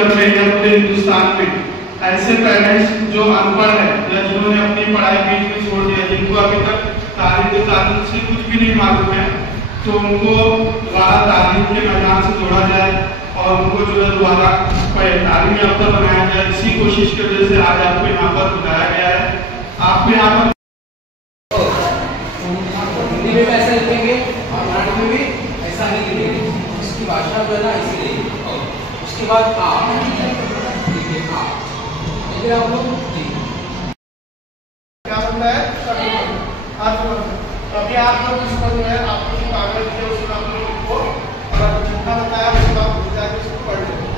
में पूरे हिंदुस्तान में ऐसे पेरेंट्स जो अनपढ़ है या जिन्होंने अपनी पढ़ाई बीच में छोड़ दिया, जिनको अभी तक तालीम से कुछ भी नहीं मालूम है, तो उनको दोबारा तालीम के मैदान से जोड़ा जाए और उनको जो है दोबारा तालीमी अवसर बनाया जाए। इसी कोशिश की वजह से आज आपको यहाँ पर बुलाया गया है। आपको यहाँ पर हिंदी में ऐसा लिखेंगे और मराठी में भी ऐसा ही लिखेंगे, उसकी भाषा जो है ना इसलिए। उसके बाद आप लोग क्या बनता है, अभी आप लोग इसको जो है आपको जो कागज दिया उसमें आप लोग को और जितना बताया उसको आप भूल जाके इसको पढ़ लेंगे।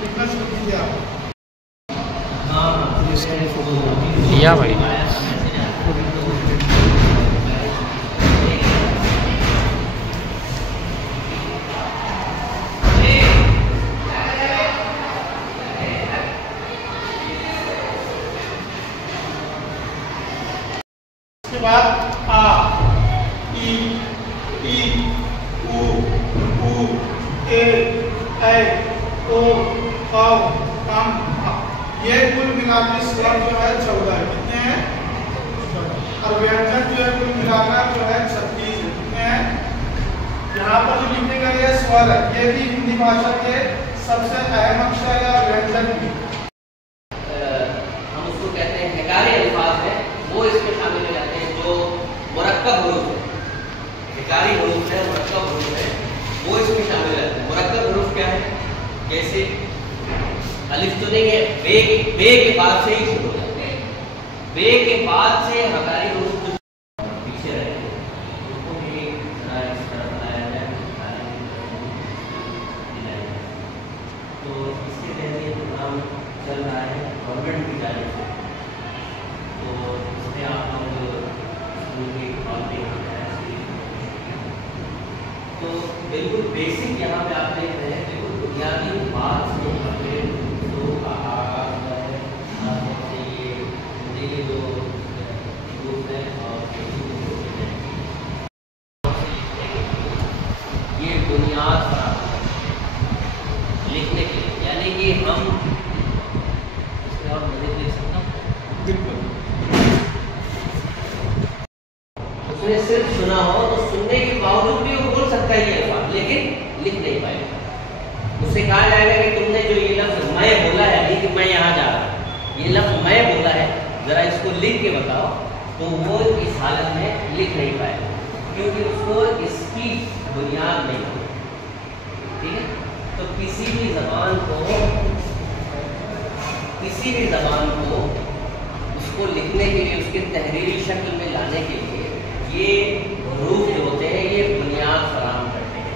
कितना शुरू कीजिए आप। या भाई उसके बाद आ, ई, उ, ए, ओ, अम, ये कुल मिलाकर स्वर जो है 14 है। कितने हैं? और व्यंजन जो है कुल मिलाकर जो है 36 है। कितने हैं? यहाँ पर जो लिखे गए ये स्वर है, ये भी हिंदी भाषा के सबसे अहम अक्षर या व्यंजन भी। हम उसको कहते हैं हिकारी अल्फाज है, वो इसमें शामिल हो जाते हैं। जो मुरक्कब हुरूफ है, हिकारी हुरूफ है, मुरक्कब हुरूफ है, वो इसमें शामिल हो जाते हैं। मुरक्कब हुरूफ क्या है? जैसे अलिफ तो नहीं है, बे के बाद से ही शुरू हो जाते हैं। बे के बाद से हकारी हुरूफ पीछे रहते हैं, उनको भी इस तरह बनाया जाए। तो इसके तहत ये प्रोग्राम चल रहा है गवर्नमेंट की जानिब से। तो इसमें आप लोग स्कूल की बातें तो बिल्कुल बेसिक यहाँ पे आप देख रहे हैं, बिल्कुल बुनियादी बात से यहाँ पे जो आगाज है, ये हिंदी के जो ग्रुप है और ये बुनियाद लिखने के लिए, यानी कि हम इसमें और मदद लिख सकता हूँ। बिल्कुल उसने सिर्फ सुना हो तो सुनने के बावजूद भी वो बोल सकता है ये अल्फाज, लेकिन लिख नहीं पाएगा। उससे कहा जाएगा कि तुमने जो ये लफ्ज मैं बोला है, नहीं कि मैं यहाँ जा रहा हूँ, ये लफ्ज मैं बोला है, जरा इसको लिख के बताओ, तो वो इस हालत में लिख नहीं पाएगा, क्योंकि उसको इसकी बुनियाद नहीं हो। ठीक है, तो किसी भी जबान को उसको लिखने के लिए, उसके तहरीरी शक्ल में लाने के लिए ये हरूफ जो होते हैं ये बुनियाद फराहम करते हैं।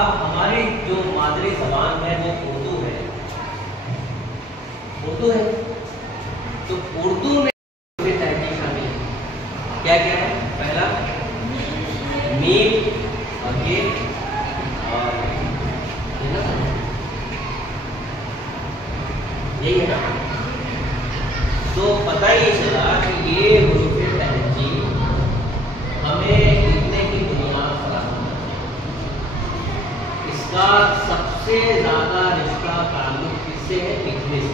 अब हमारी जो मादरी ज़बान है वो उर्दू है, तो उर्दू में तहरीर शामिल है। क्या क्या है? पहला मीम और ये और यही है ना। तो पता ही चला कि ये हरूफ तहजीब हमें लिखने की बुनियाद फराहम है। इसका सबसे ज्यादा रिश्ता ताल्लुक किससे है? लिखने से।